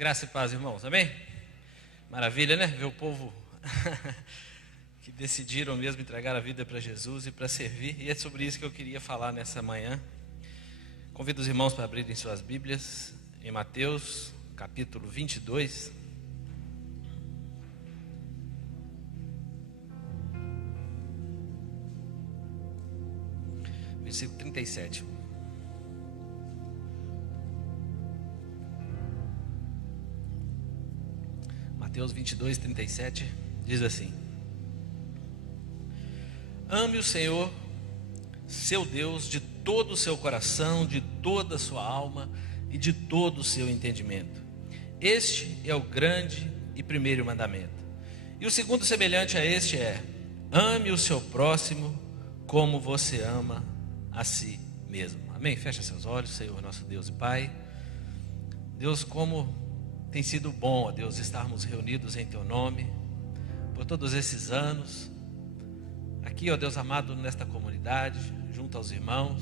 Graça e paz, irmãos, amém? Maravilha, né? Ver o povo que decidiram mesmo entregar a vida para Jesus e para servir. E é sobre isso que eu queria falar nessa manhã. Convido os irmãos para abrirem suas Bíblias em Mateus, capítulo 22. Versículo 37. Mateus 22, 37 diz assim: Ame o Senhor, seu Deus, de todo o seu coração, de toda a sua alma e de todo o seu entendimento. Este é o grande e primeiro mandamento. E o segundo semelhante a este é: ame o seu próximo como você ama a si mesmo. Amém? Fecha seus olhos, Senhor, nosso Deus e Pai. Deus, como tem sido bom, ó Deus, estarmos reunidos em Teu nome, por todos esses anos, aqui, ó Deus amado, nesta comunidade, junto aos irmãos.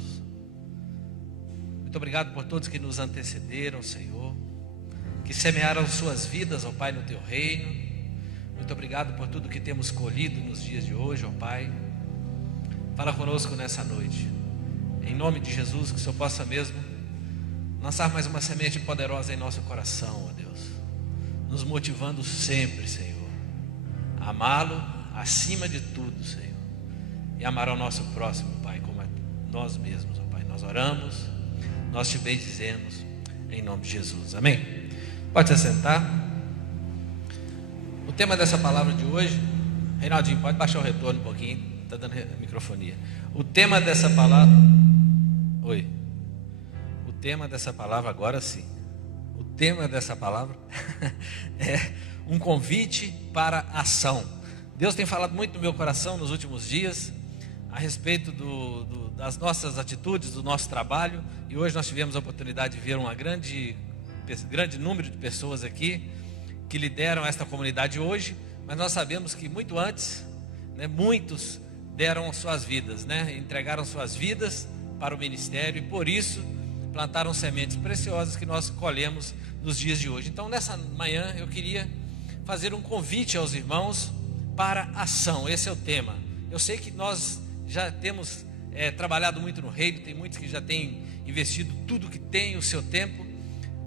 Muito obrigado por todos que nos antecederam, Senhor, que semearam suas vidas, ó Pai, no Teu reino. Muito obrigado por tudo que temos colhido nos dias de hoje, ó Pai. Fala conosco nessa noite, em nome de Jesus, que o Senhor possa mesmo lançar mais uma semente poderosa em nosso coração, ó Deus, nos motivando sempre, Senhor, a amá-lo acima de tudo, Senhor, e amar ao nosso próximo, Pai, como a nós mesmos, ó Pai. Nós oramos, nós te bendizemos, em nome de Jesus, amém? Pode se assentar. O tema dessa palavra de hoje, Reinaldinho, pode baixar o retorno um pouquinho, está dando microfonia. O tema dessa palavra, oi. O tema dessa palavra, agora sim. O tema dessa palavra é um convite para ação. Deus tem falado muito no meu coração nos últimos dias a respeito das nossas atitudes, do nosso trabalho. E hoje nós tivemos a oportunidade de ver um grande número de pessoas aqui que lideram esta comunidade hoje. Mas nós sabemos que muito antes, né, muitos deram suas vidas, né, entregaram suas vidas para o ministério, e por isso plantaram sementes preciosas que nós colhemos nos dias de hoje. Então, nessa manhã eu queria fazer um convite aos irmãos para ação. Esse é o tema. Eu sei que nós já temos trabalhado muito no reino, tem muitos que já têm investido tudo que tem o seu tempo,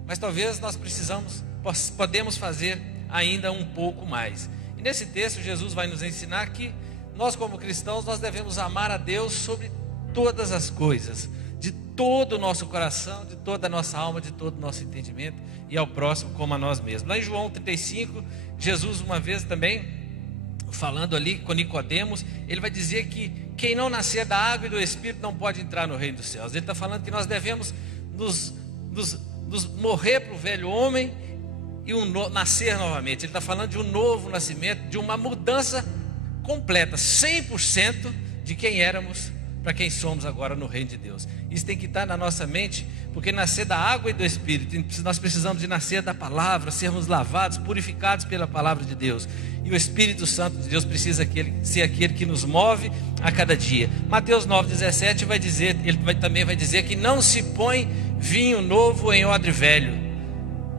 mas talvez nós podemos fazer ainda um pouco mais. E nesse texto Jesus vai nos ensinar que nós, como cristãos, nós devemos amar a Deus sobre todas as coisas, de todo o nosso coração, de toda a nossa alma, de todo o nosso entendimento, e ao próximo como a nós mesmos. Lá em João 35, Jesus uma vez também, falando ali com Nicodemos, ele vai dizer que quem não nascer da água e do Espírito não pode entrar no reino dos céus. Ele está falando que nós devemos nos morrer para o velho homem e nascer novamente. Ele está falando de um novo nascimento, de uma mudança completa, 100% de quem éramos para quem somos agora no reino de Deus. Isso tem que estar na nossa mente, porque nascer da água e do Espírito, nós precisamos de nascer da palavra, sermos lavados, purificados pela palavra de Deus. E o Espírito Santo de Deus precisa ser aquele que nos move a cada dia. Mateus 9,17 vai dizer, também vai dizer que não se põe vinho novo em odre velho.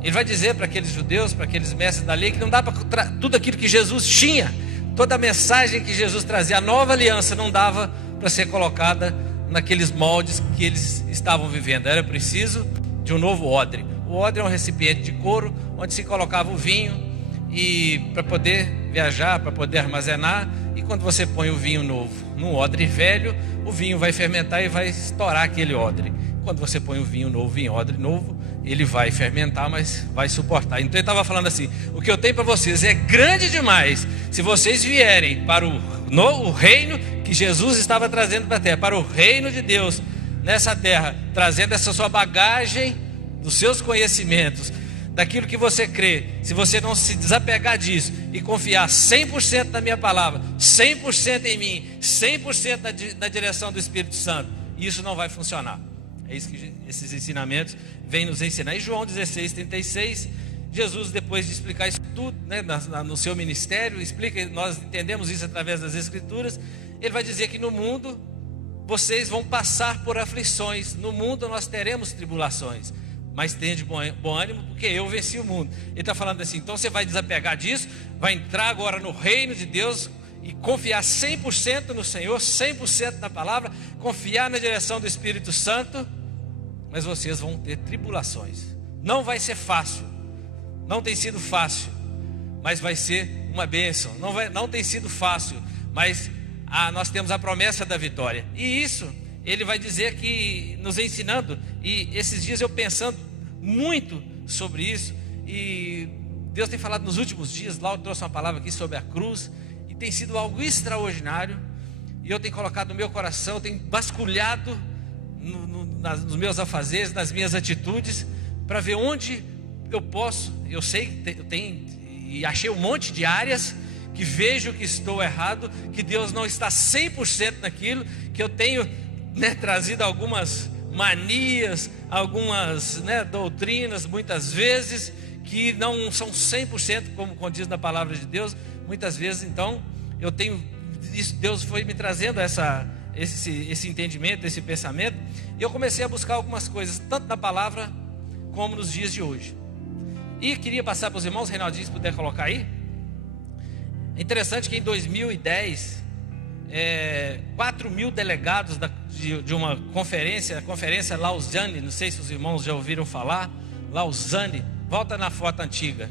Ele vai dizer para aqueles judeus, para aqueles mestres da lei, que não dá para tudo aquilo que Jesus tinha, toda a mensagem que Jesus trazia, a nova aliança não dava para ser colocada naqueles moldes que eles estavam vivendo. Era preciso de um novo odre. O odre é um recipiente de couro onde se colocava o vinho, e para poder viajar, para poder armazenar. E quando você põe o vinho novo num odre velho, o vinho vai fermentar e vai estourar aquele odre. Quando você põe o vinho novo em odre novo, ele vai fermentar, mas vai suportar. Então ele estava falando assim: o que eu tenho para vocês é grande demais. Se vocês vierem para o reino que Jesus estava trazendo para a terra, para o reino de Deus nessa terra, trazendo essa sua bagagem dos seus conhecimentos, daquilo que você crê, se você não se desapegar disso e confiar 100% na minha palavra, 100% em mim, 100% na direção do Espírito Santo, isso não vai funcionar. É isso que esses ensinamentos vêm nos ensinar. Em João 16:36, Jesus, depois de explicar isso tudo, né, no seu ministério, explica, nós entendemos isso através das Escrituras. Ele vai dizer que no mundo vocês vão passar por aflições, no mundo nós teremos tribulações. mas tenha de bom ânimo, porque eu venci o mundo. Ele está falando assim, então você vai desapegar disso, vai entrar agora no reino de Deus e confiar 100% no Senhor, 100% na palavra, confiar na direção do Espírito Santo, mas vocês vão ter tribulações. Não vai ser fácil, não tem sido fácil, mas vai ser uma bênção. Não tem sido fácil, mas nós temos a promessa da vitória. E isso, ele vai dizer que, nos ensinando, e esses dias eu pensando muito sobre isso, e Deus tem falado nos últimos dias, lá eu trouxe uma palavra aqui sobre a cruz, e tem sido algo extraordinário, e eu tenho colocado no meu coração, eu tenho basculhado nos meus afazeres, nas minhas atitudes, para ver onde eu posso. Eu sei que eu tenho, e achei um monte de áreas que vejo que estou errado, que Deus não está 100% naquilo, que eu tenho, trazido algumas manias, algumas, doutrinas, muitas vezes, que não são 100%, como condiz na palavra de Deus. Muitas vezes, então, eu tenho isso, Deus foi me trazendo esse entendimento, esse pensamento, e eu comecei a buscar algumas coisas, tanto na palavra, como nos dias de hoje. E queria passar para os irmãos, Reinaldinho, se puder colocar aí. É interessante que em 2010, 4 mil delegados de uma conferência, a conferência Lausanne, não sei se os irmãos já ouviram falar, Lausanne, volta na foto antiga.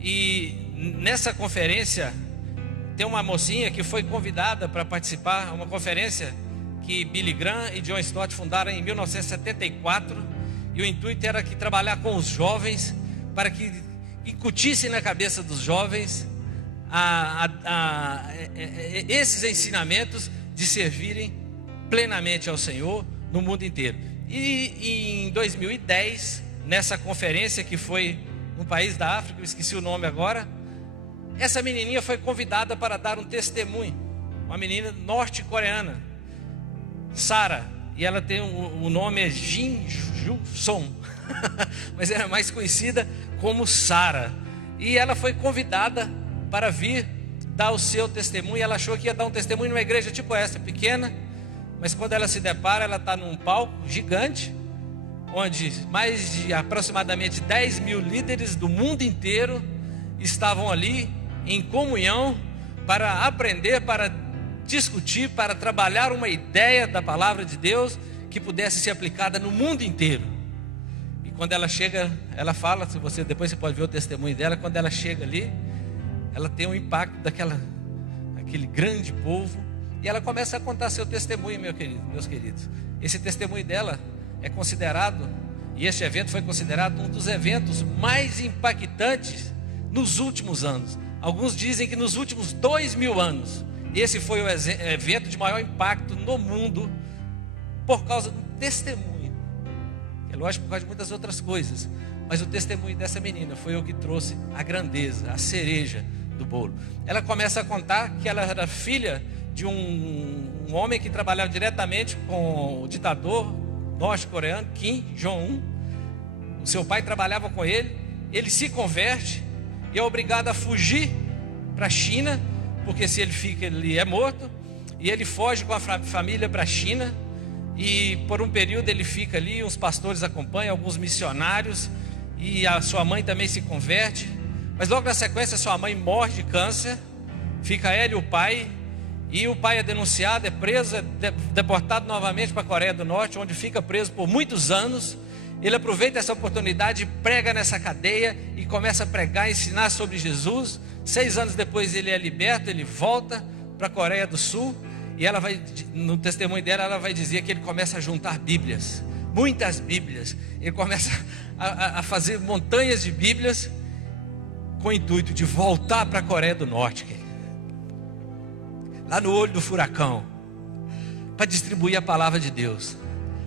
E nessa conferência, tem uma mocinha que foi convidada para participar, uma conferência que Billy Graham e John Stott fundaram em 1974, e o intuito era que trabalhar com os jovens, para que incutissem na cabeça dos jovens esses ensinamentos de servirem plenamente ao Senhor no mundo inteiro. E em 2010, nessa conferência que foi no país da África, eu esqueci o nome agora, essa menininha foi convidada para dar um testemunho, uma menina norte-coreana, Sara, e ela tem o nome é Jin Ju Son, mas era mais conhecida como Sara, e ela foi convidada para vir dar o seu testemunho. Ela achou que ia dar um testemunho numa igreja tipo essa, pequena, mas quando ela se depara, ela está num palco gigante, onde mais de aproximadamente 10 mil líderes do mundo inteiro estavam ali em comunhão para aprender, para discutir, para trabalhar uma ideia da palavra de Deus que pudesse ser aplicada no mundo inteiro. E quando ela chega, ela fala, depois você pode ver o testemunho dela, quando ela chega ali, ela tem um impacto aquele grande povo, e ela começa a contar seu testemunho, meus queridos. Esse testemunho dela é considerado, e este evento foi considerado um dos eventos mais impactantes nos últimos anos. Alguns dizem que nos últimos 2000 anos, esse foi o evento de maior impacto no mundo, por causa do testemunho. É lógico, por causa de muitas outras coisas, mas o testemunho dessa menina foi o que trouxe a grandeza, a cereja do bolo. Ela começa a contar que ela era filha de um homem que trabalhava diretamente com o ditador norte-coreano, Kim Jong-un. O seu pai trabalhava com ele, ele se converte e é obrigado a fugir para a China, porque se ele fica, ele é morto, e ele foge com a família para a China, e por um período ele fica ali, os pastores acompanham, alguns missionários, e a sua mãe também se converte, mas logo na sequência sua mãe morre de câncer, fica ela e o pai é denunciado, é preso, é deportado novamente para a Coreia do Norte, onde fica preso por muitos anos. Ele aproveita essa oportunidade, prega nessa cadeia e começa a pregar, ensinar sobre Jesus. 6 anos depois ele é liberto, ele volta para a Coreia do Sul, e ela vai, no testemunho dela, ela vai dizer que ele começa a juntar Bíblias, muitas Bíblias. Ele começa a fazer montanhas de Bíblias, com o intuito de voltar para a Coreia do Norte, lá no olho do furacão, para distribuir a palavra de Deus,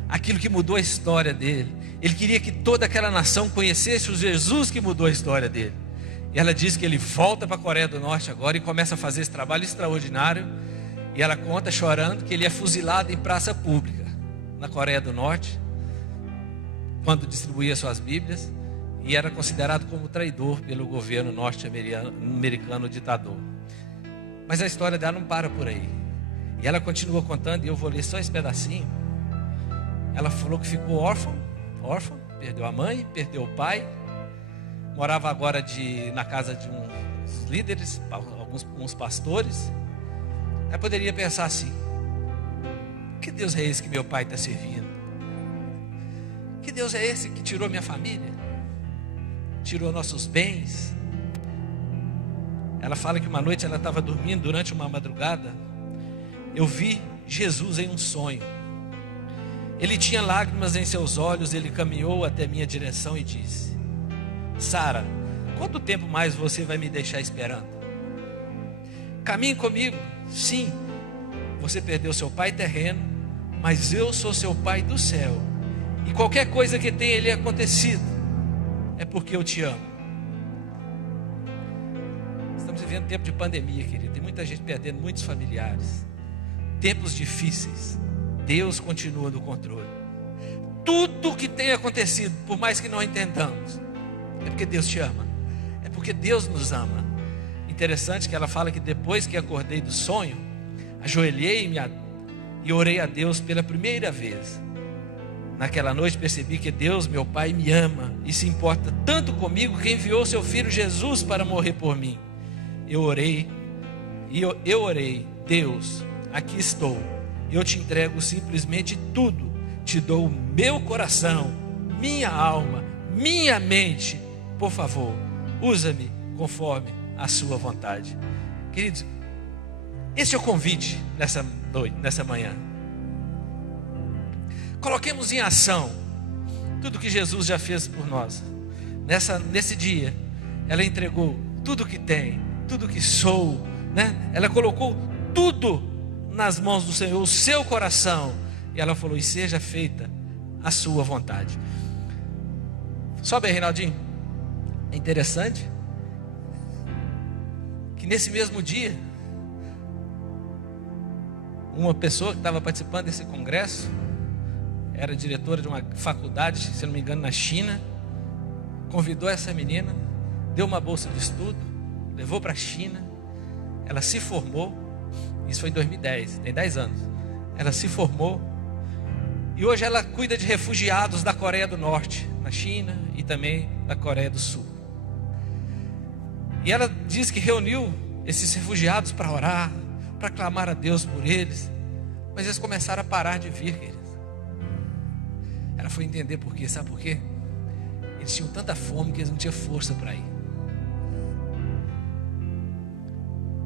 aquilo que mudou a história dele. Ele queria que toda aquela nação conhecesse o Jesus que mudou a história dele. E ela diz que ele volta para a Coreia do Norte agora e começa a fazer esse trabalho extraordinário. E ela conta chorando que ele é fuzilado em praça pública na Coreia do Norte, quando distribuía suas Bíblias, e era considerado como traidor pelo governo norte-americano ditador. Mas a história dela não para por aí, e ela continua contando, e eu vou ler só esse pedacinho. Ela falou que ficou órfã, perdeu a mãe, perdeu o pai, morava agora na casa de uns líderes, uns pastores. Aí poderia pensar assim: que Deus é esse que meu pai está servindo? Que Deus é esse que tirou minha família? Tirou nossos bens? Ela fala que uma noite ela estava dormindo, durante uma madrugada, eu vi Jesus em um sonho. Ele tinha lágrimas em seus olhos, ele caminhou até minha direção e disse: Sara, quanto tempo mais você vai me deixar esperando? Caminhe comigo. Sim, você perdeu seu pai terreno, mas eu sou seu pai do céu. E qualquer coisa que tenha lhe acontecido, é porque eu te amo. Estamos vivendo tempo de pandemia, querido. Tem muita gente perdendo muitos familiares. Tempos difíceis. Deus continua no controle. Tudo que tem acontecido, por mais que não entendamos, é porque Deus te ama. É porque Deus nos ama. Interessante que ela fala que depois que acordei do sonho, ajoelhei e orei a Deus pela primeira vez. Naquela noite percebi que Deus, meu Pai, me ama e se importa tanto comigo que enviou seu filho Jesus para morrer por mim. Eu orei, Deus, aqui estou. Eu te entrego simplesmente tudo. Te dou o meu coração, minha alma, minha mente. Por favor, usa-me conforme a sua vontade. Queridos, esse é o convite nessa noite, nessa manhã. Coloquemos em ação tudo que Jesus já fez por nós. Nesse dia, ela entregou tudo que tem, tudo que sou, né? Ela colocou tudo nas mãos do Senhor, o seu coração. E ela falou: e seja feita a sua vontade. Sobe aí, Reinaldinho. É interessante que nesse mesmo dia, uma pessoa que estava participando desse congresso, era diretora de uma faculdade, se não me engano, na China, convidou essa menina, deu uma bolsa de estudo, levou para a China, ela se formou. Isso foi em 2010, tem 10 anos. Ela se formou e hoje ela cuida de refugiados da Coreia do Norte, na China, e também da Coreia do Sul. E ela diz que reuniu esses refugiados para orar, para clamar a Deus por eles, mas eles começaram a parar de vir, queridos. Ela foi entender por quê, sabe por quê? Eles tinham tanta fome que eles não tinham força para ir.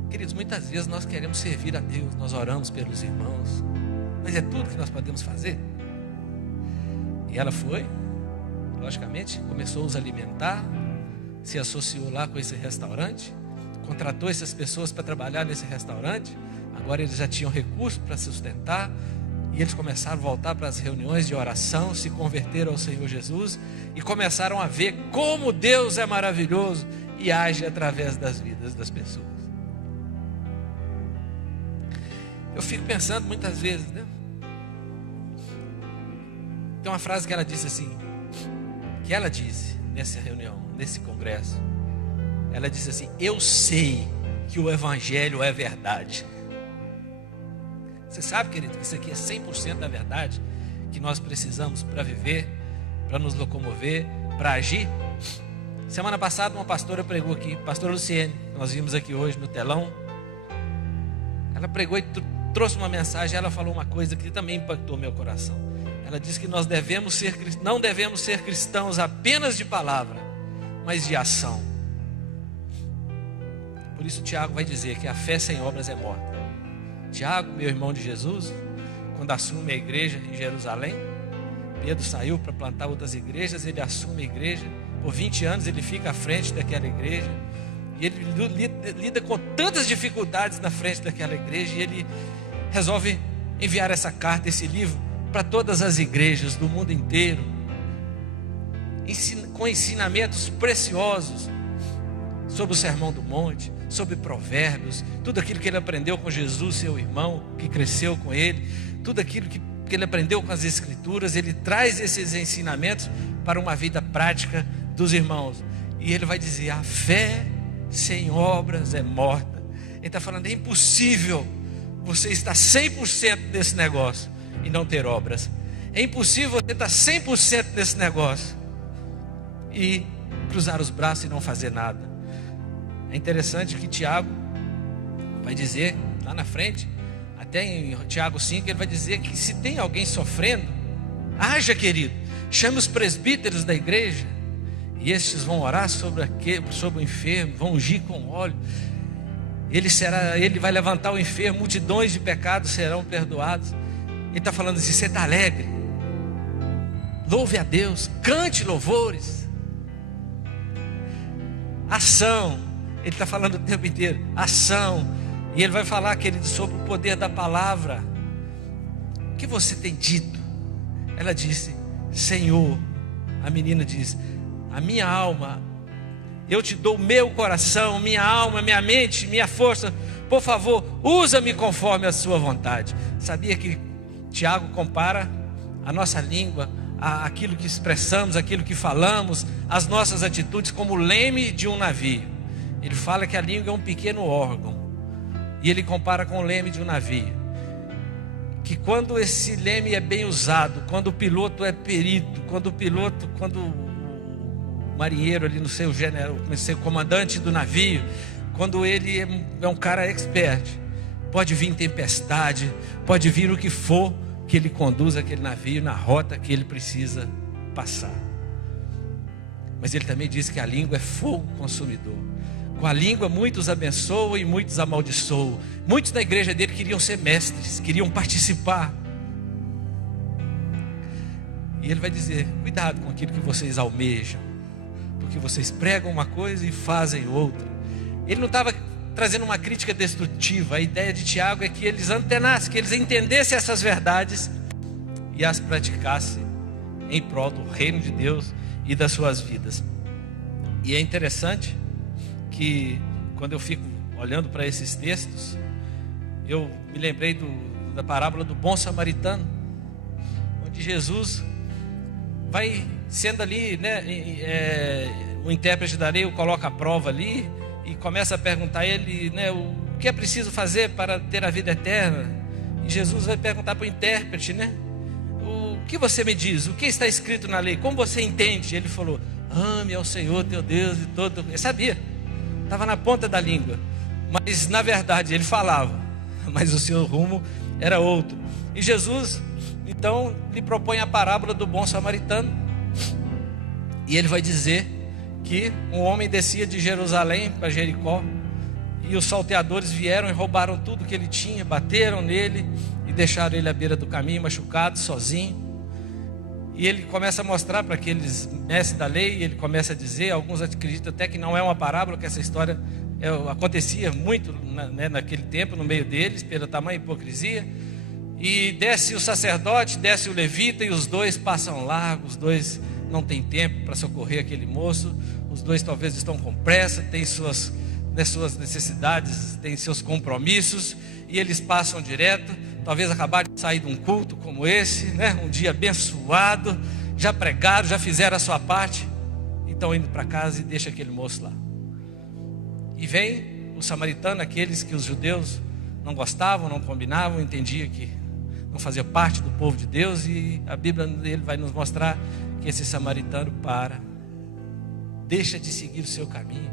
Queridos, muitas vezes nós queremos servir a Deus, nós oramos pelos irmãos, mas é tudo que nós podemos fazer? E ela foi, logicamente, começou a os alimentar, se associou lá com esse restaurante, contratou essas pessoas para trabalhar nesse restaurante. Agora eles já tinham recursos para sustentar, e eles começaram a voltar para as reuniões de oração, se converteram ao Senhor Jesus e começaram a ver como Deus é maravilhoso e age através das vidas das pessoas. Eu fico pensando muitas vezes, né? Tem uma frase que ela disse assim, que ela disse nessa reunião, nesse congresso. Ela disse assim: eu sei que o Evangelho é verdade. Você sabe, querido, que isso aqui é 100% da verdade que nós precisamos para viver, para nos locomover, para agir. Semana passada uma pastora pregou aqui, pastora Luciene, que nós vimos aqui hoje no telão. Ela pregou e trouxe uma mensagem. Ela falou uma coisa que também impactou meu coração. Ela disse que nós não devemos ser cristãos apenas de palavra, mas de ação. Por isso Tiago vai dizer que a fé sem obras é morta. Tiago, meu irmão de Jesus, quando assume a igreja em Jerusalém, Pedro saiu para plantar outras igrejas, ele assume a igreja, por 20 anos ele fica à frente daquela igreja, e ele lida com tantas dificuldades na frente daquela igreja, e ele resolve enviar essa carta, esse livro, para todas as igrejas do mundo inteiro, com ensinamentos preciosos sobre o Sermão do Monte, sobre provérbios, tudo aquilo que ele aprendeu com Jesus, seu irmão, que cresceu com ele, tudo aquilo que ele aprendeu com as Escrituras. Ele traz esses ensinamentos para uma vida prática dos irmãos, e ele vai dizer: a fé sem obras é morta. Ele está falando: é impossível você estar 100% nesse negócio e não ter obras. É impossível você estar 100% nesse negócio e cruzar os braços e não fazer nada. É interessante que Tiago vai dizer lá na frente, até em Tiago 5, ele vai dizer que se tem alguém sofrendo, haja, querido, chame os presbíteros da igreja, e estes vão orar sobre o enfermo, vão ungir com óleo. Ele vai levantar o enfermo, multidões de pecados serão perdoados. Ele está falando assim: você está alegre? Louve a Deus, cante louvores. Ação. Ele está falando o tempo inteiro, ação. E ele vai falar, querido, sobre o poder da palavra. O que você tem dito? Ela disse: Senhor. A menina diz: a minha alma, eu te dou o meu coração, minha alma, minha mente, minha força. Por favor, usa-me conforme a sua vontade. Sabia que Tiago compara a nossa língua, aquilo que expressamos, aquilo que falamos, as nossas atitudes, como o leme de um navio. Ele fala que a língua é um pequeno órgão, e ele compara com o leme de um navio, que quando esse leme é bem usado, quando o piloto é perito, quando o marinheiro ali no seu gênero, no seu comandante do navio, quando ele é um cara expert, pode vir tempestade, pode vir o que for, que ele conduz aquele navio na rota que ele precisa passar. Mas ele também diz que a língua é fogo consumidor. Com a língua muitos abençoam e muitos amaldiçoam. Muitos da igreja dele queriam ser mestres, queriam participar. E ele vai dizer: cuidado com aquilo que vocês almejam, porque vocês pregam uma coisa e fazem outra. Ele não estava trazendo uma crítica destrutiva. A ideia de Tiago é que eles antenassem, que eles entendessem essas verdades e as praticassem em prol do reino de Deus e das suas vidas. E é interessante que quando eu fico olhando para esses textos, eu me lembrei da parábola do bom samaritano, onde Jesus vai sendo ali, né, o intérprete da lei o coloca à prova ali e começa a perguntar a ele, né, o que é preciso fazer para ter a vida eterna. E Jesus vai perguntar para o intérprete, né, o que você me diz, o que está escrito na lei, como você entende? Ele falou: ame ao Senhor teu Deus de todo. Ele sabia, estava na ponta da língua, mas na verdade ele falava, mas o seu rumo era outro. E Jesus então lhe propõe a parábola do bom samaritano, e ele vai dizer que um homem descia de Jerusalém para Jericó, e os salteadores vieram e roubaram tudo que ele tinha, bateram nele e deixaram ele à beira do caminho, machucado, sozinho. E ele começa a mostrar para aqueles mestres da lei, ele começa a dizer, alguns acreditam até que não é uma parábola, que essa história acontecia muito naquele tempo no meio deles, pela tamanha hipocrisia. E desce o sacerdote, desce o levita, e os dois passam largo, os dois não têm tempo para socorrer aquele moço, os dois talvez estão com pressa, têm suas necessidades, têm seus compromissos, e eles passam direto. Talvez acabaram de sair de um culto como esse, né? Um dia abençoado, já pregaram, já fizeram a sua parte, e estão indo para casa e deixa aquele moço lá. E vem o samaritano, aqueles que os judeus não gostavam, não combinavam, entendiam que não fazia parte do povo de Deus, e a Bíblia dele vai nos mostrar que esse samaritano deixa de seguir o seu caminho,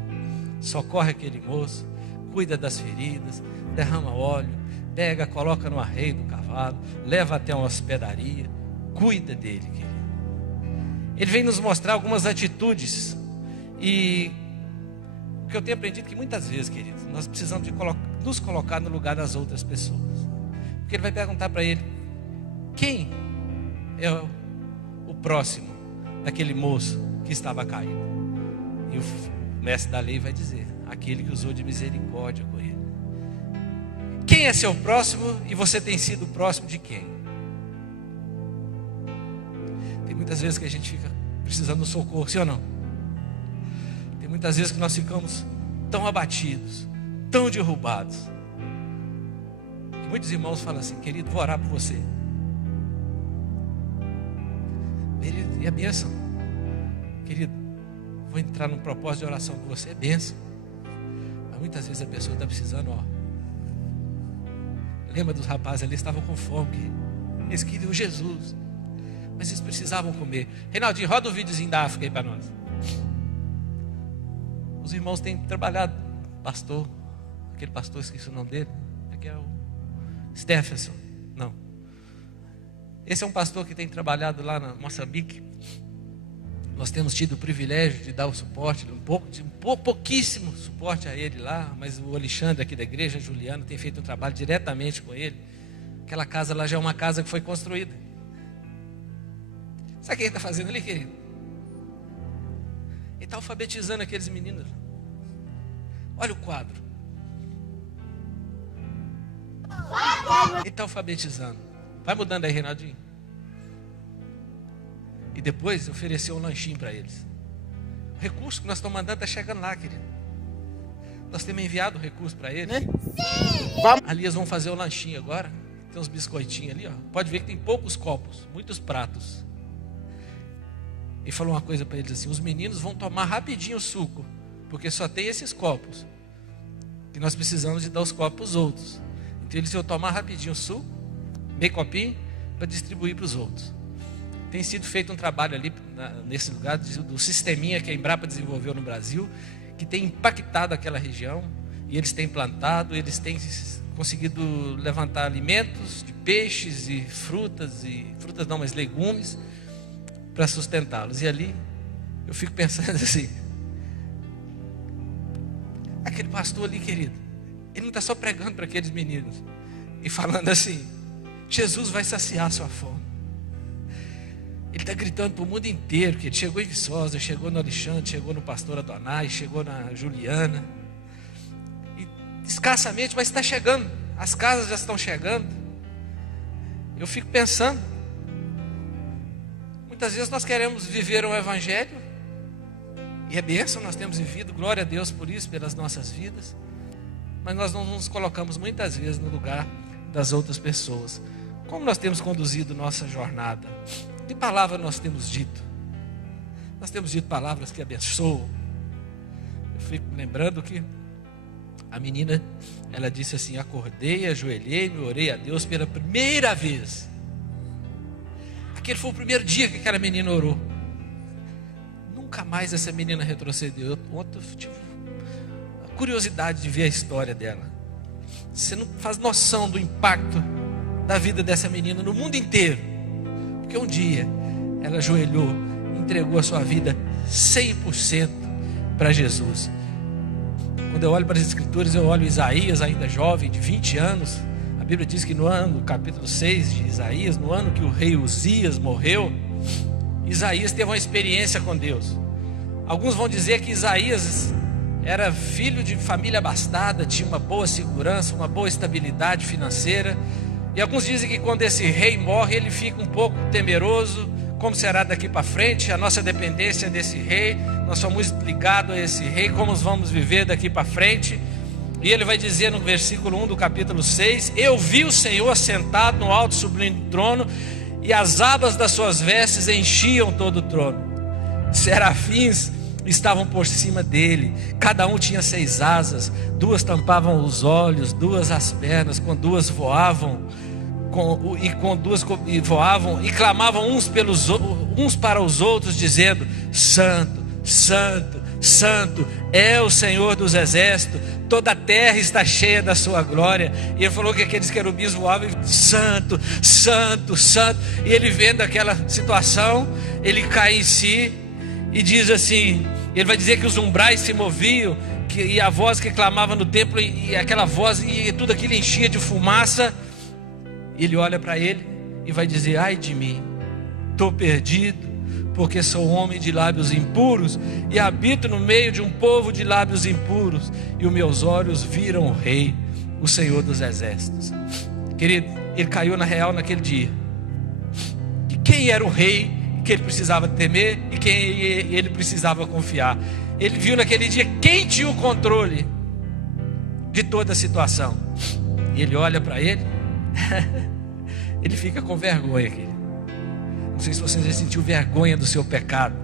socorre aquele moço, cuida das feridas, derrama óleo, pega, coloca no arreio do cavalo, leva até uma hospedaria, cuida dele, querido. Ele vem nos mostrar algumas atitudes, e o que eu tenho aprendido que muitas vezes, queridos, nós precisamos de nos colocar no lugar das outras pessoas, porque ele vai perguntar para ele: quem é o próximo daquele moço que estava caído? E o mestre da lei vai dizer: aquele que usou de misericórdia com ele. Quem é seu próximo? E você tem sido próximo de quem? Tem muitas vezes que a gente fica precisando do socorro, sim ou não? Tem muitas vezes que nós ficamos tão abatidos, tão derrubados, que muitos irmãos falam assim: querido, vou orar por você. E a bênção, querido, vou entrar num propósito de oração com você, é bênção. Mas muitas vezes a pessoa está precisando, lembra dos rapazes ali, estavam com fome, eles queriam Jesus, mas eles precisavam comer. Reinaldinho, roda um videozinho da África aí para nós. Os irmãos têm trabalhado, pastor, aquele pastor, esqueci o nome dele, aqui é o Stephenson, não. Esse é um pastor que tem trabalhado lá na Moçambique. Nós temos tido o privilégio de dar o suporte, pouquíssimo suporte a ele lá, mas o Alexandre aqui da igreja, Juliano, tem feito um trabalho diretamente com ele. Aquela casa lá já é uma casa que foi construída. Sabe o que ele está fazendo ali, querido? Ele está alfabetizando aqueles meninos. Olha o quadro. Ele está alfabetizando. Vai mudando aí, Reinaldinho. E depois ofereceu um lanchinho para eles. O recurso que nós estamos mandando está chegando lá, querido. Nós temos enviado o recurso para eles. Sim. Ali eles vão fazer o lanchinho agora. Tem uns biscoitinhos ali, ó. Pode ver que tem poucos copos, muitos pratos. E falou uma coisa para eles assim: os meninos vão tomar rapidinho o suco, porque só tem esses copos. E nós precisamos de dar os copos para os outros. Então eles iam tomar rapidinho o suco, meio copinho, para distribuir para os outros. Tem sido feito um trabalho ali nesse lugar do sisteminha que a Embrapa desenvolveu no Brasil, que tem impactado aquela região, e eles têm plantado, eles têm conseguido levantar alimentos de peixes e frutas não, mas legumes, para sustentá-los. E ali eu fico pensando assim, aquele pastor ali, querido, ele não está só pregando para aqueles meninos e falando assim: Jesus vai saciar a sua fome. Ele está gritando para o mundo inteiro, que ele chegou em Viçosa, chegou no Alexandre, chegou no pastor Adonai, chegou na Juliana. E escassamente, mas está chegando. As casas já estão chegando. Eu fico pensando, muitas vezes nós queremos viver um evangelho, e é bênção, nós temos vivido, glória a Deus por isso, pelas nossas vidas, mas nós não nos colocamos muitas vezes no lugar das outras pessoas. Como nós temos conduzido nossa jornada? Que palavra nós temos dito? Nós temos dito palavras que abençoam. Eu fico lembrando que a menina, ela disse assim: acordei, ajoelhei-me, orei a Deus pela primeira vez. Aquele foi o primeiro dia que aquela menina orou. Nunca mais essa menina retrocedeu. Ontem eu tive a curiosidade de ver a história dela. Você não faz noção do impacto da vida dessa menina no mundo inteiro. Porque um dia ela ajoelhou, entregou a sua vida 100% para Jesus. Quando eu olho para as Escrituras, eu olho Isaías, ainda jovem, de 20 anos. A Bíblia diz que no ano, capítulo 6 de Isaías, no ano que o rei Uzias morreu, Isaías teve uma experiência com Deus. Alguns vão dizer que Isaías era filho de família abastada, tinha uma boa segurança, uma boa estabilidade financeira. E alguns dizem que quando esse rei morre, ele fica um pouco temeroso, como será daqui para frente, a nossa dependência desse rei, nós somos ligados a esse rei, como vamos viver daqui para frente. E ele vai dizer no versículo 1 do capítulo 6: eu vi o Senhor assentado no alto sublime trono, e as abas das suas vestes enchiam todo o trono. Serafins estavam por cima dele, cada um tinha 6 asas, 2 tampavam os olhos, 2 as pernas, com 2 voavam, voavam e clamavam uns para os outros, dizendo: Santo, Santo, Santo é o Senhor dos exércitos, toda a terra está cheia da sua glória. E ele falou que aqueles querubins voavam, Santo, Santo, Santo. E ele vendo aquela situação, ele cai em si e diz assim, ele vai dizer que os umbrais se moviam, e a voz que clamava no templo, e aquela voz, e tudo aquilo enchia de fumaça. Ele olha para ele e vai dizer: ai de mim, estou perdido, porque sou homem de lábios impuros, e habito no meio de um povo de lábios impuros, e os meus olhos viram o Rei, o Senhor dos exércitos. Querido, ele caiu na real naquele dia, de quem era o rei que ele precisava temer e quem ele precisava confiar. Ele viu naquele dia quem tinha o controle de toda a situação, e ele olha para ele, ele fica com vergonha, querido. Não sei se você já sentiu vergonha do seu pecado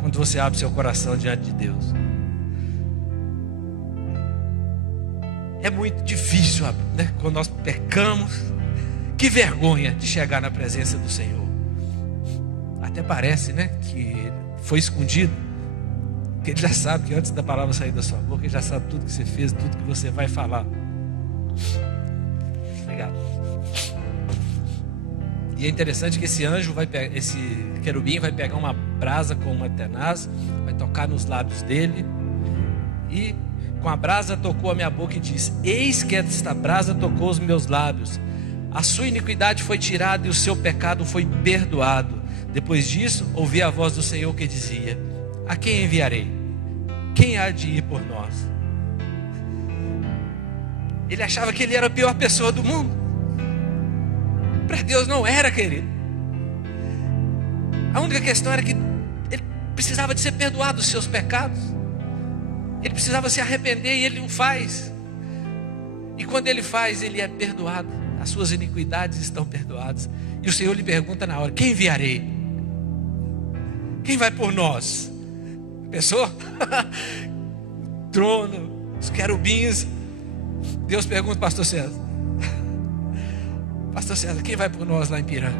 quando você abre seu coração diante de Deus. É muito difícil, né? Quando nós pecamos, que vergonha de chegar na presença do Senhor. Até parece, né, que foi escondido. Porque Ele já sabe que antes da palavra sair da sua boca, Ele já sabe tudo que você fez, tudo que você vai falar. Obrigado. E é interessante que esse anjo esse querubim vai pegar uma brasa com uma tenaz, vai tocar nos lábios dele, e com a brasa tocou a minha boca e disse: eis que esta brasa tocou os meus lábios, a sua iniquidade foi tirada e o seu pecado foi perdoado. Depois disso, ouvi a voz do Senhor que dizia: a quem enviarei? Quem há de ir por nós? Ele achava que ele era a pior pessoa do mundo. Para Deus não era, querido. A única questão era que ele precisava de ser perdoado dos seus pecados. Ele precisava se arrepender e ele não faz. E quando ele faz, ele é perdoado. As suas iniquidades estão perdoadas. E o Senhor lhe pergunta na hora: quem enviarei? Quem vai por nós? Pensou? Trono, os querubins. Deus pergunta: pastor César, pastor César, quem vai por nós lá em Piranga?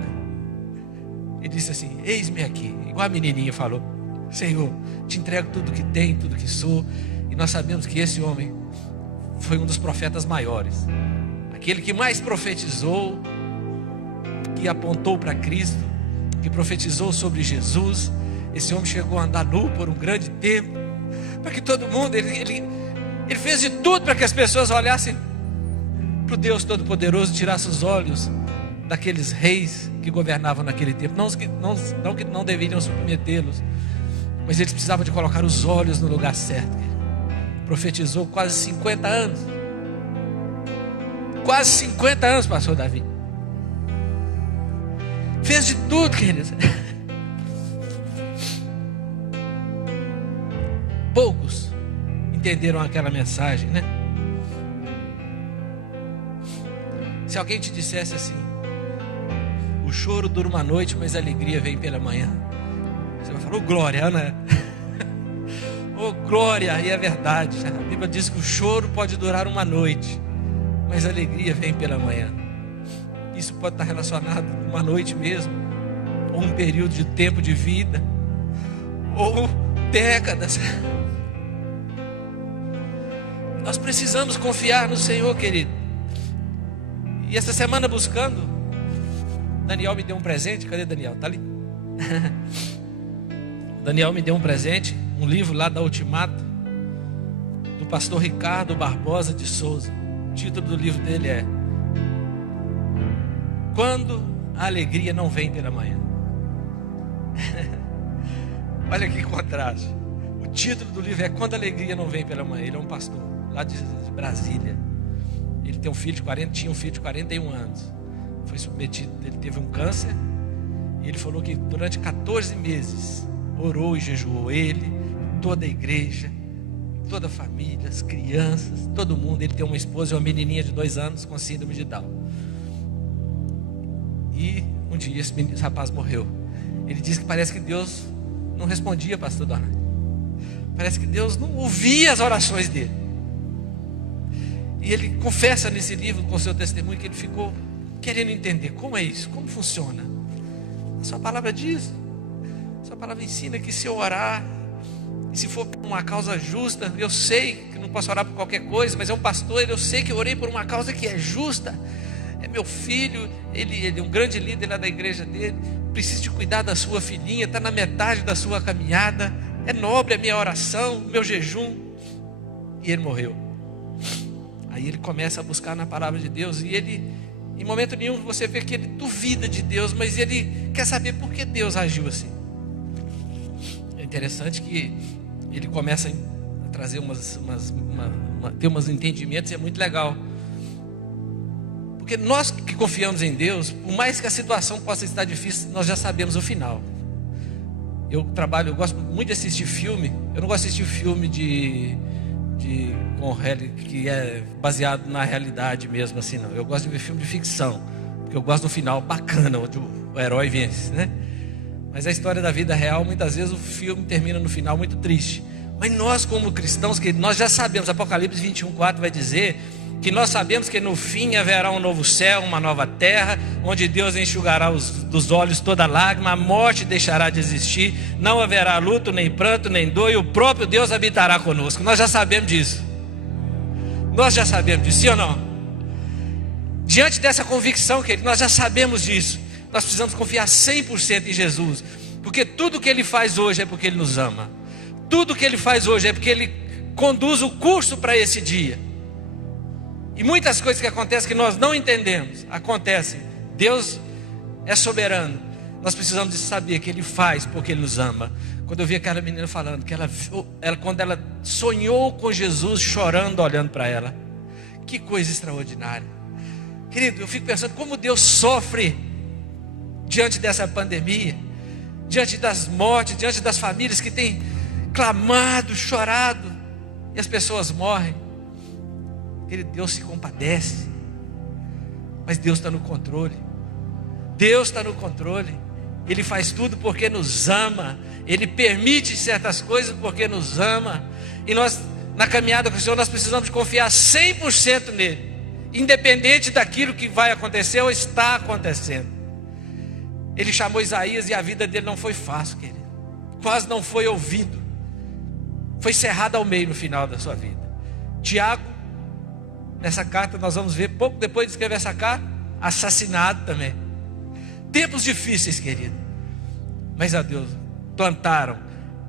Ele disse assim: eis-me aqui. Igual a menininha falou: Senhor, te entrego tudo que tenho, tudo que sou. E nós sabemos que esse homem foi um dos profetas maiores, aquele que mais profetizou, que apontou para Cristo, que profetizou sobre Jesus. Esse homem chegou a andar nu por um grande tempo, para que todo mundo, ele fez de tudo para que as pessoas olhassem para o Deus Todo-Poderoso, tirassem os olhos daqueles reis que governavam naquele tempo. Não que não deveriam submetê-los, mas eles precisavam de colocar os olhos no lugar certo. Profetizou quase 50 anos. Quase 50 anos passou Davi. Fez de tudo, queridos. Poucos entenderam aquela mensagem, né? Se alguém te dissesse assim: o choro dura uma noite, mas a alegria vem pela manhã, você vai falar: ô glória, né? Ô glória, e é verdade. A Bíblia diz que o choro pode durar uma noite, mas a alegria vem pela manhã. Isso pode estar relacionado a uma noite mesmo, ou um período de tempo de vida, ou décadas. Nós precisamos confiar no Senhor, querido. E essa semana, buscando, Daniel me deu um presente. Cadê Daniel? Está ali. Daniel me deu um presente, um livro lá da Ultimato, do pastor Ricardo Barbosa de Souza. O título do livro dele é Quando a Alegria Não Vem pela Manhã. Olha que contraste. O título do livro é Quando a Alegria Não Vem pela Manhã. Ele é um pastor lá de Brasília. Ele tem tinha um filho de 41 anos. Foi submetido, ele teve um câncer. E ele falou que durante 14 meses orou e jejuou ele, toda a igreja, toda a família, as crianças, todo mundo. Ele tem uma esposa e uma menininha de 2 anos com síndrome de Down. E um dia esse rapaz morreu. Ele disse que parece que Deus não respondia, pastor Dona. Parece que Deus não ouvia as orações dele. E ele confessa nesse livro, com seu testemunho, que ele ficou querendo entender como é isso, como funciona. A sua palavra diz, a sua palavra ensina que se eu orar, e se for por uma causa justa, eu sei que não posso orar por qualquer coisa, mas é um pastor, eu sei que eu orei por uma causa que é justa. É meu filho, ele é um grande líder lá da igreja dele, precisa de cuidar da sua filhinha, está na metade da sua caminhada, é nobre a minha oração, o meu jejum. E ele morreu. Aí ele começa a buscar na palavra de Deus, e ele, em momento nenhum você vê que ele duvida de Deus, mas ele quer saber por que Deus agiu assim. É interessante que ele começa a trazer ter uns entendimentos, e é muito legal. Porque nós que confiamos em Deus, por mais que a situação possa estar difícil, nós já sabemos o final. Eu gosto muito de assistir filme. Eu não gosto de assistir filme que é baseado na realidade mesmo, assim, não. Eu gosto de ver filme de ficção, porque eu gosto do final bacana, onde o herói vence, né? Mas a história da vida real, muitas vezes o filme termina no final muito triste. Mas nós, como cristãos, nós já sabemos, Apocalipse 21:4 vai dizer que nós sabemos que no fim haverá um novo céu, uma nova terra, onde Deus enxugará dos olhos toda lágrima, a morte deixará de existir, não haverá luto, nem pranto, nem dor, e o próprio Deus habitará conosco. Nós já sabemos disso. Nós já sabemos disso, sim ou não? Diante dessa convicção, querido, nós já sabemos disso. Nós precisamos confiar 100% em Jesus, porque tudo que Ele faz hoje é porque Ele nos ama. Tudo que Ele faz hoje é porque Ele conduz o curso para esse dia. E muitas coisas que acontecem que nós não entendemos, acontecem. Deus é soberano. Nós precisamos de saber que Ele faz porque Ele nos ama. Quando eu vi aquela menina falando que quando ela sonhou com Jesus, chorando, olhando para ela, que coisa extraordinária. Querido, eu fico pensando como Deus sofre diante dessa pandemia, diante das mortes, diante das famílias que têm clamado, chorado, e as pessoas morrem. Querido, Deus se compadece, mas Deus está no controle. Deus está no controle. Ele faz tudo porque nos ama. Ele permite certas coisas porque nos ama. E nós, na caminhada com o Senhor, nós precisamos de confiar 100% nele, independente daquilo que vai acontecer ou está acontecendo. Ele chamou Isaías e a vida dele não foi fácil, querido. Quase não foi ouvido. Foi cerrado ao meio no final da sua vida. Tiago, nessa carta nós vamos ver, pouco depois de escrever essa carta, assassinado também. Tempos difíceis, querido. Mas a Deus plantaram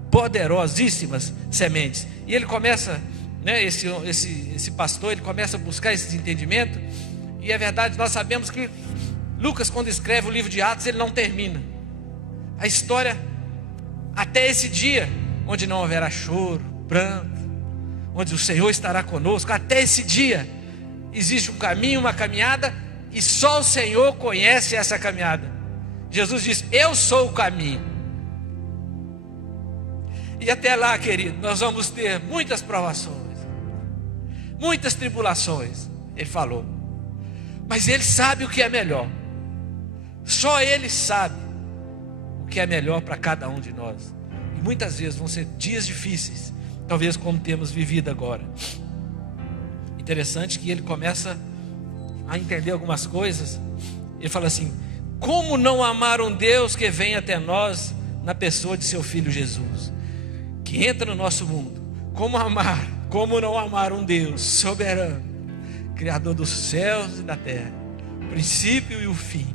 poderosíssimas sementes. E ele começa, né, esse pastor, ele começa a buscar esse entendimento. E é verdade, nós sabemos que Lucas, quando escreve o livro de Atos, ele não termina a história até esse dia, onde não haverá choro, pranto, onde o Senhor estará conosco. Até esse dia existe um caminho, uma caminhada, e só o Senhor conhece essa caminhada. Jesus diz: eu sou o caminho. E até lá, querido, nós vamos ter muitas provações, muitas tribulações. Ele falou, mas Ele sabe o que é melhor. Só Ele sabe o que é melhor para cada um de nós. E muitas vezes vão ser dias difíceis, talvez como temos vivido agora. Interessante que ele começa a entender algumas coisas. Ele fala assim: como não amar um Deus que vem até nós na pessoa de seu Filho Jesus, que entra no nosso mundo? Como não amar um Deus soberano, Criador dos céus e da terra, o princípio e o fim?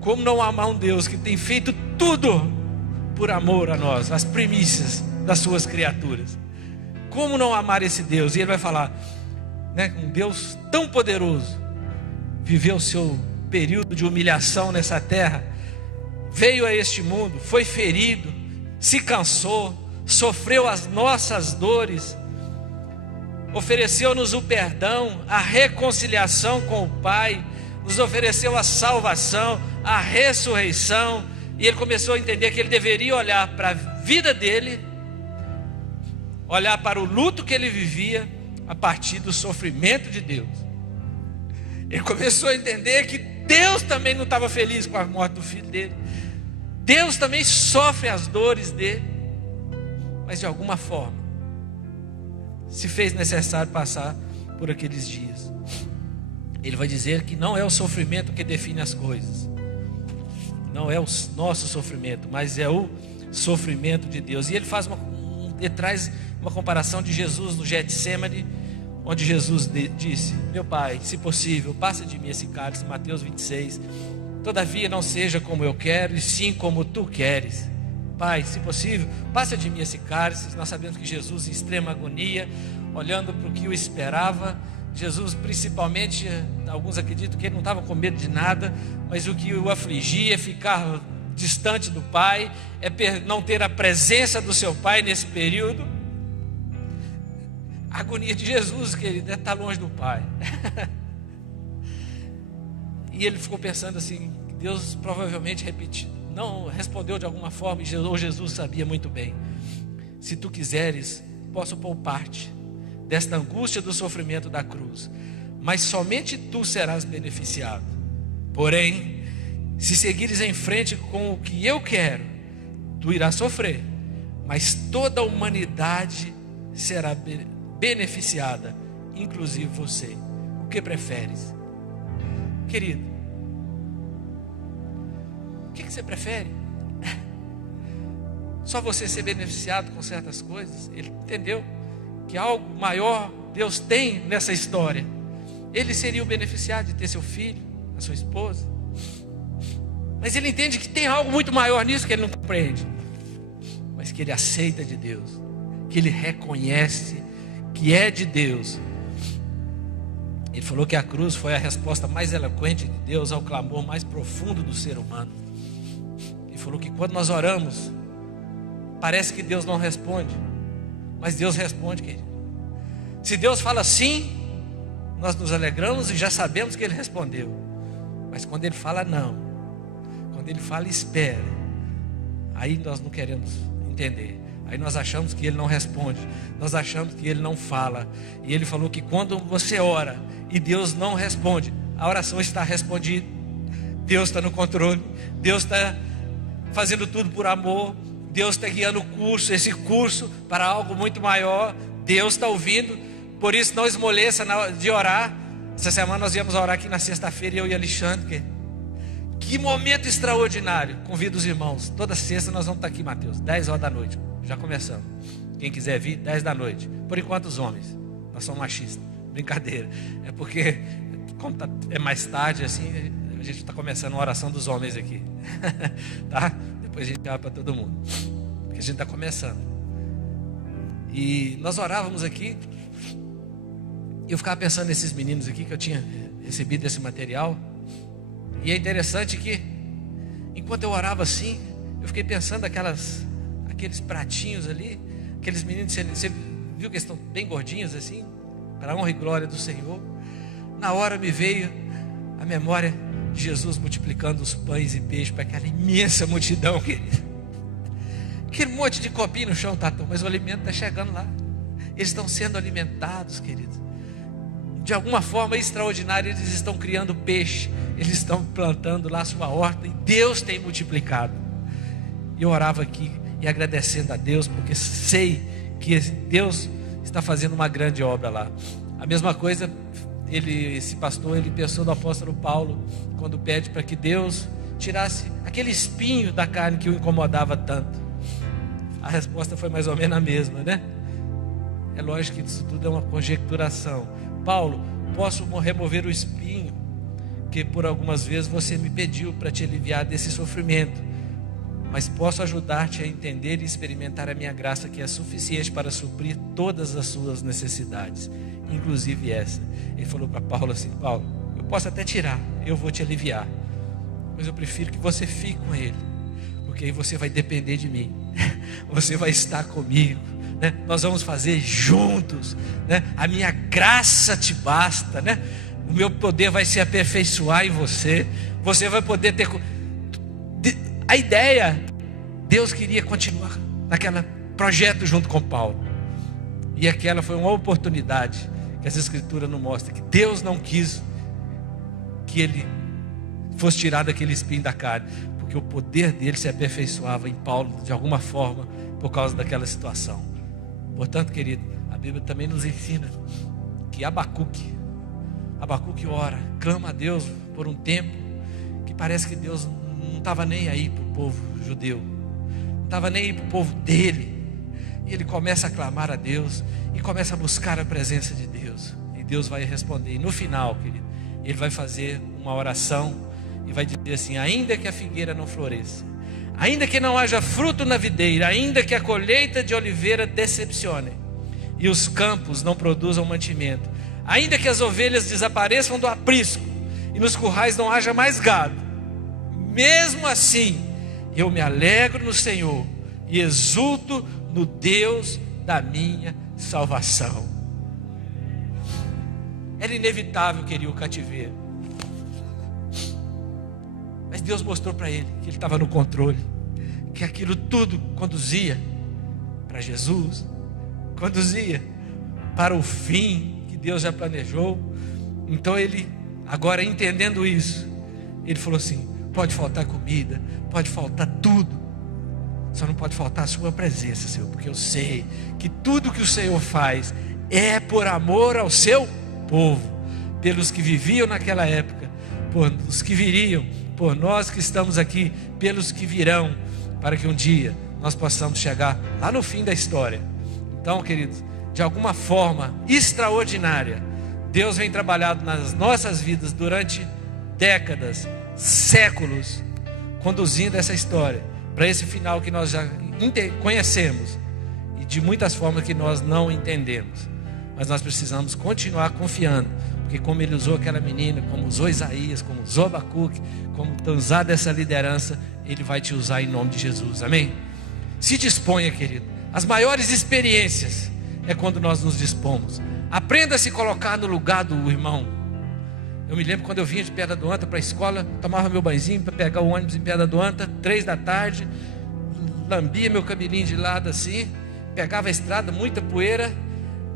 Como não amar um Deus que tem feito tudo por amor a nós, as primícias das suas criaturas? Como não amar esse Deus? E ele vai falar, né, um Deus tão poderoso viveu o seu período de humilhação nessa terra, veio a este mundo, foi ferido, se cansou, sofreu as nossas dores, ofereceu-nos o perdão, a reconciliação com o Pai, nos ofereceu a salvação, a ressurreição. E ele começou a entender que ele deveria olhar para a vida dele, olhar para o luto que ele vivia a partir do sofrimento de Deus. Ele começou a entender que Deus também não estava feliz com a morte do filho dele. Deus também sofre as dores dele, mas de alguma forma se fez necessário passar por aqueles dias. Ele vai dizer que não é o sofrimento que define as coisas, não é o nosso sofrimento, mas é o sofrimento de Deus. E ele traz uma comparação de Jesus no Getsemane, onde Jesus disse: meu Pai, se possível, passa de mim esse cálice. Mateus 26. Todavia não seja como eu quero, e sim como tu queres. Pai, se possível, passa de mim esse cálice. Nós sabemos que Jesus, em extrema agonia, olhando para o que o esperava, Jesus, principalmente, alguns acreditam que ele não estava com medo de nada, mas o que o afligia é ficar distante do Pai, é não ter a presença do seu Pai nesse período. A agonia de Jesus, querido, é estar longe do Pai. E ele ficou pensando assim, Deus provavelmente não respondeu de alguma forma, e Jesus sabia muito bem: se tu quiseres, posso poupar-te desta angústia do sofrimento da cruz, mas somente tu serás beneficiado. Porém, se seguires em frente com o que eu quero, tu irás sofrer, mas toda a humanidade será beneficiada, inclusive você. O que preferes? Querido, o que você prefere? Só você ser beneficiado com certas coisas? Ele entendeu que algo maior Deus tem nessa história. Ele seria o beneficiado de ter seu filho, a sua esposa. Mas ele entende que tem algo muito maior nisso que ele não compreende. Mas que ele aceita de Deus, que ele reconhece que é de Deus. Ele falou que a cruz foi a resposta mais eloquente de Deus ao clamor mais profundo do ser humano. Ele falou que quando nós oramos, parece que Deus não responde, mas Deus responde, querido. Se Deus fala sim, nós nos alegramos e já sabemos que Ele respondeu. Mas quando Ele fala não, quando Ele fala espera, aí nós não queremos entender. Aí nós achamos que Ele não responde, nós achamos que Ele não fala. E Ele falou que quando você ora e Deus não responde, a oração está respondida. Deus está no controle, Deus está fazendo tudo por amor, Deus está guiando o curso, esse curso para algo muito maior. Deus está ouvindo, por isso não esmoreça na hora de orar. Essa semana nós íamos orar aqui na sexta-feira, eu e Alexandre. Que momento extraordinário. Convido os irmãos, toda sexta nós vamos estar aqui, Mateus, 10 horas da noite. Já começamos. Quem quiser vir, 10 da noite. Por enquanto os homens, nós somos machistas. Brincadeira. É porque, como é mais tarde assim, a gente está começando a oração dos homens aqui. Tá? Depois a gente vai para todo mundo. Porque a gente está começando. E nós orávamos aqui. E eu ficava pensando nesses meninos aqui que eu tinha recebido esse material. E é interessante que, enquanto eu orava assim, eu fiquei pensando aqueles pratinhos ali, aqueles meninos, você viu que eles estão bem gordinhos assim, para a honra e glória do Senhor. Na hora me veio a memória de Jesus multiplicando os pães e peixes para aquela imensa multidão, querido. Aquele monte de copinho no chão, Tatão, mas o alimento está chegando lá. Eles estão sendo alimentados, querido. De alguma forma extraordinária, eles estão criando peixe, eles estão plantando lá a sua horta, e Deus tem multiplicado. E eu orava aqui e agradecendo a Deus, porque sei que Deus está fazendo uma grande obra lá. A mesma coisa, esse pastor, ele pensou no apóstolo Paulo, quando pede para que Deus tirasse aquele espinho da carne que o incomodava tanto. A resposta foi mais ou menos a mesma, né? É lógico que isso tudo é uma conjecturação. Paulo, posso remover o espinho que por algumas vezes você me pediu para te aliviar desse sofrimento, mas posso ajudar-te a entender e experimentar a minha graça, que é suficiente para suprir todas as suas necessidades, inclusive essa. Ele falou para Paulo assim: Paulo, eu posso até tirar, eu vou te aliviar, mas eu prefiro que você fique com ele, porque aí você vai depender de mim, você vai estar comigo, né? Nós vamos fazer juntos, né? A minha graça te basta, né? O meu poder vai se aperfeiçoar em você, você vai poder ter... A ideia, Deus queria continuar naquele projeto junto com Paulo, e aquela foi uma oportunidade que as escrituras não mostram, que Deus não quis que ele fosse tirado aquele espinho da carne, porque o poder dele se aperfeiçoava em Paulo de alguma forma por causa daquela situação. Portanto, querido, a Bíblia também nos ensina que Abacuque ora, clama a Deus por um tempo que parece que Deus não estava nem aí para o povo judeu, não estava nem aí para o povo dele. E ele começa a clamar a Deus e começa a buscar a presença de Deus, e Deus vai responder. E no final, querido, ele vai fazer uma oração e vai dizer assim: ainda que a figueira não floresça, ainda que não haja fruto na videira, ainda que a colheita de oliveira decepcione e os campos não produzam mantimento, ainda que as ovelhas desapareçam do aprisco e nos currais não haja mais gado, mesmo assim eu me alegro no Senhor e exulto no Deus da minha salvação. Era inevitável, querer o cativeiro, mas Deus mostrou para ele que ele estava no controle, que aquilo tudo conduzia para Jesus, conduzia para o fim que Deus já planejou. Então ele, agora entendendo isso, ele falou assim: pode faltar comida, pode faltar tudo, só não pode faltar a sua presença, Senhor, porque eu sei que tudo que o Senhor faz é por amor ao seu povo, pelos que viviam naquela época, por os que viriam, por nós que estamos aqui, pelos que virão, para que um dia nós possamos chegar lá no fim da história. Então, queridos, de alguma forma extraordinária, Deus vem trabalhando nas nossas vidas durante décadas, séculos, conduzindo essa história para esse final que nós já conhecemos e de muitas formas que nós não entendemos. Mas nós precisamos continuar confiando, porque como ele usou aquela menina, como usou Isaías, como usou Abacuque, como tem usado essa liderança, ele vai te usar em nome de Jesus, amém? Se disponha, querido. As maiores experiências é quando nós nos dispomos. Aprenda a se colocar no lugar do irmão. Eu me lembro quando eu vinha de Pedra do Anta para a escola, tomava meu banhozinho para pegar o ônibus em Pedra do Anta, 3 da tarde, lambia meu cabelinho de lado assim, pegava a estrada, muita poeira,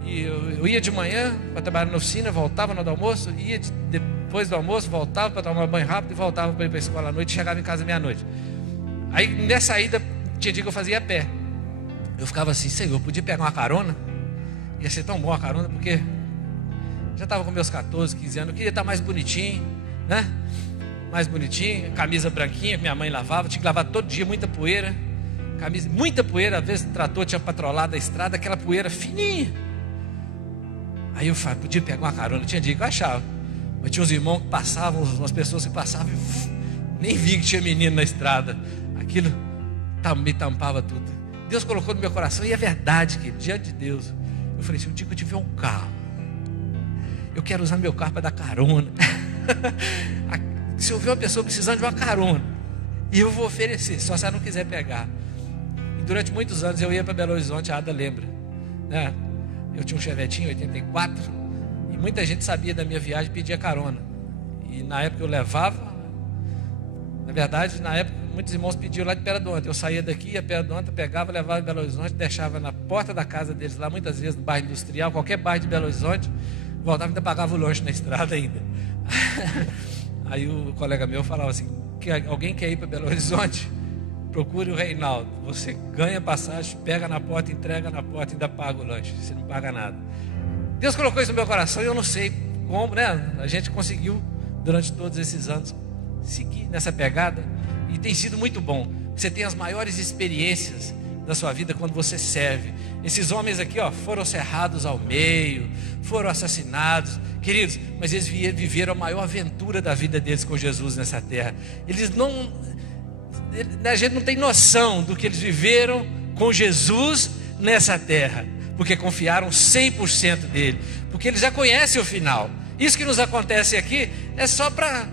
e eu ia de manhã para trabalhar na oficina, voltava na hora do almoço, ia depois do almoço, voltava para tomar banho rápido e voltava para ir para a escola à noite, chegava em casa meia-noite. Aí nessa ida, tinha dia que eu fazia a pé. Eu ficava assim, Senhor, eu podia pegar uma carona? Ia ser tão bom a carona, porque já estava com meus 14, 15 anos, eu queria estar mais bonitinho, né? Mais bonitinho, camisa branquinha que minha mãe lavava, tinha que lavar todo dia, muita poeira, camisa, muita poeira, às vezes o trator tinha patrolado a estrada, aquela poeira fininha. Aí eu falei, podia pegar uma carona, tinha dia que eu achava, mas tinha uns irmãos que passavam, umas pessoas que passavam e nem vi que tinha menino na estrada, aquilo me tampava tudo. Deus colocou no meu coração, e é verdade, que diante de Deus, eu falei assim, um dia que eu tiver um carro, eu quero usar meu carro para dar carona. Se eu ver uma pessoa precisando de uma carona, e eu vou oferecer, só se ela não quiser pegar. E durante muitos anos eu ia para Belo Horizonte, a Ada lembra, né? Eu tinha um Chevetinho 84, e muita gente sabia da minha viagem e pedia carona. E na época eu levava, na verdade, na época muitos irmãos pediam lá de Pedra do Anta. Eu saía daqui, ia Pedra do Anta, pegava, levava em Belo Horizonte, deixava na porta da casa deles lá, muitas vezes no bairro industrial, qualquer bairro de Belo Horizonte, voltava e ainda pagava o lanche na estrada ainda. Aí o colega meu falava assim, alguém quer ir para Belo Horizonte? Procure o Reinaldo, você ganha passagem, pega na porta, entrega na porta e ainda paga o lanche, você não paga nada. Deus colocou isso no meu coração e eu não sei como, né? A gente conseguiu durante todos esses anos seguir nessa pegada e tem sido muito bom. Você tem as maiores experiências da sua vida quando você serve. Esses homens aqui, ó, foram cerrados ao meio, foram assassinados, queridos, mas eles viveram a maior aventura da vida deles com Jesus nessa terra. A gente não tem noção do que eles viveram com Jesus nessa terra, porque confiaram 100% dele, porque eles já conhecem o final. Isso que nos acontece aqui é só para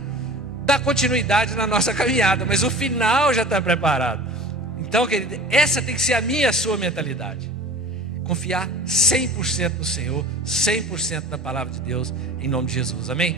dar continuidade na nossa caminhada, mas o final já está preparado. Então, querido, essa tem que ser a minha e a sua mentalidade. Confiar 100% no Senhor, 100% na palavra de Deus, em nome de Jesus, amém?